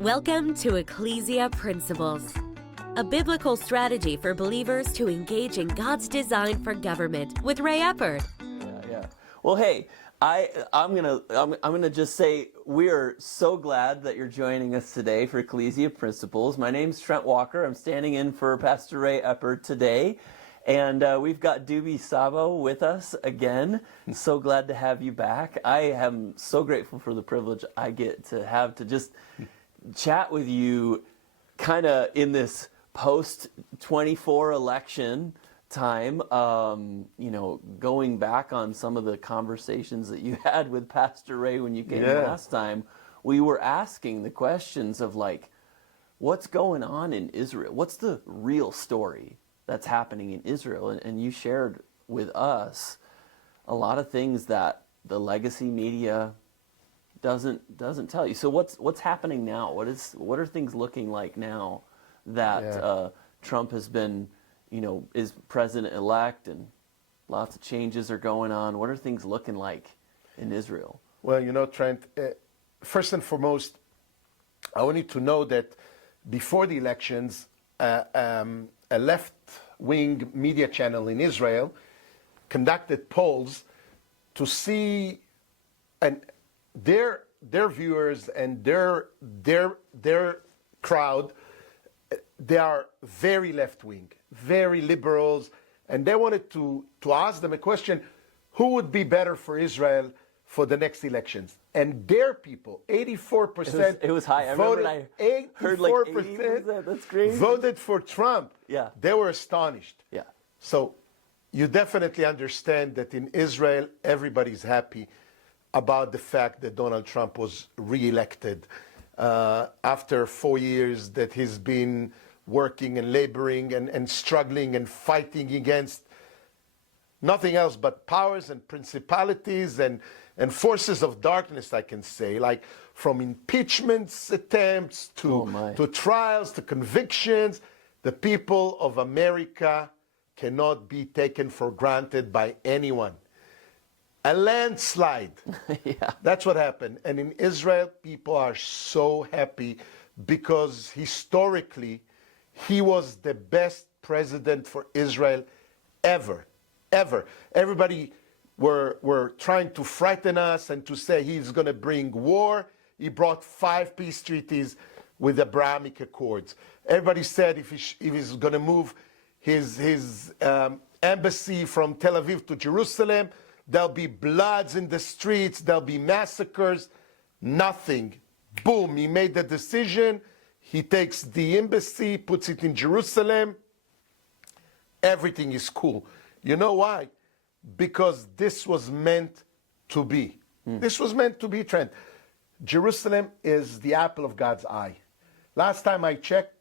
Welcome to Ecclesia Principles, a biblical strategy for believers to engage in God's design for government with Ray Eppard. Yeah. Well, hey, I'm gonna just say we are so glad that you're joining us today for Ecclesia Principles. My name's Trent Walker. I'm standing in for Pastor Ray Eppard today, and we've got Doobie Sabo with us again. So glad to have you back. I am so grateful for the privilege I get to have to just chat with you, kind of in this post-24 election time, going back on some of the conversations that you had with Pastor Ray when you came last time. We were asking the questions of what's going on in Israel? What's the real story that's happening in Israel? And you shared with us a lot of things that the legacy media doesn't tell you. So what's happening now? What are things looking like now that Trump has been, is president-elect, and lots of changes are going on? What are things looking like in Israel? Well, Trent, first and foremost, I want you to know that before the elections, a left-wing media channel in Israel conducted polls to see their viewers and their crowd. They are very left-wing, very liberals, and they wanted to ask them a question: who would be better for Israel for the next elections? And their people, 84%. It was high. I voted, remember I heard 80%. That's crazy. Voted for Trump. Yeah. They were astonished. Yeah. So you definitely understand that in Israel, everybody's happy about the fact that Donald Trump was reelected after 4 years that he's been working and laboring and struggling and fighting against nothing else but powers and principalities and forces of darkness, I can say, like from impeachments attempts to trials to convictions. The people of America cannot be taken for granted by anyone. A landslide. Yeah. That's what happened. And in Israel, people are so happy because historically, he was the best president for Israel ever. Everybody were trying to frighten us and to say he's going to bring war. He brought 5 peace treaties with Abrahamic Accords. Everybody said if he's going to move his embassy from Tel Aviv to Jerusalem, there'll be bloods in the streets, there'll be massacres. Nothing. Boom, he made the decision. He takes the embassy, puts it in Jerusalem. Everything is cool. You know why? Because this was meant to be. This was meant to be, Trent. Jerusalem is the apple of God's eye. Last time I checked,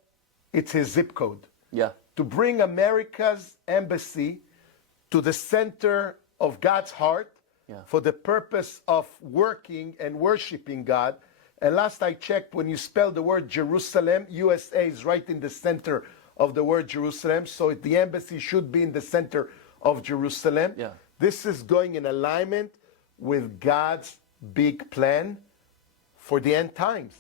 it's his zip code. Yeah. To bring America's embassy to the center of God's heart for the purpose of working and worshiping God. And last I checked, when you spell the word Jerusalem, USA is right in the center of the word Jerusalem. So the embassy should be in the center of Jerusalem. Yeah. This is going in alignment with God's big plan for the end times.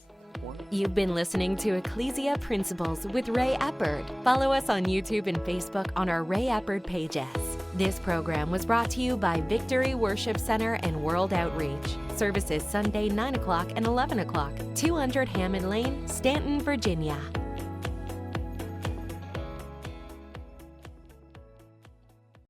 You've been listening to Ecclesia Principles with Ray Eppard. Follow us on YouTube and Facebook on our Ray Eppard pages. This program was brought to you by Victory Worship Center and World Outreach. Services Sunday 9 o'clock and 11 o'clock, 200 Hammond Lane, Stanton, Virginia.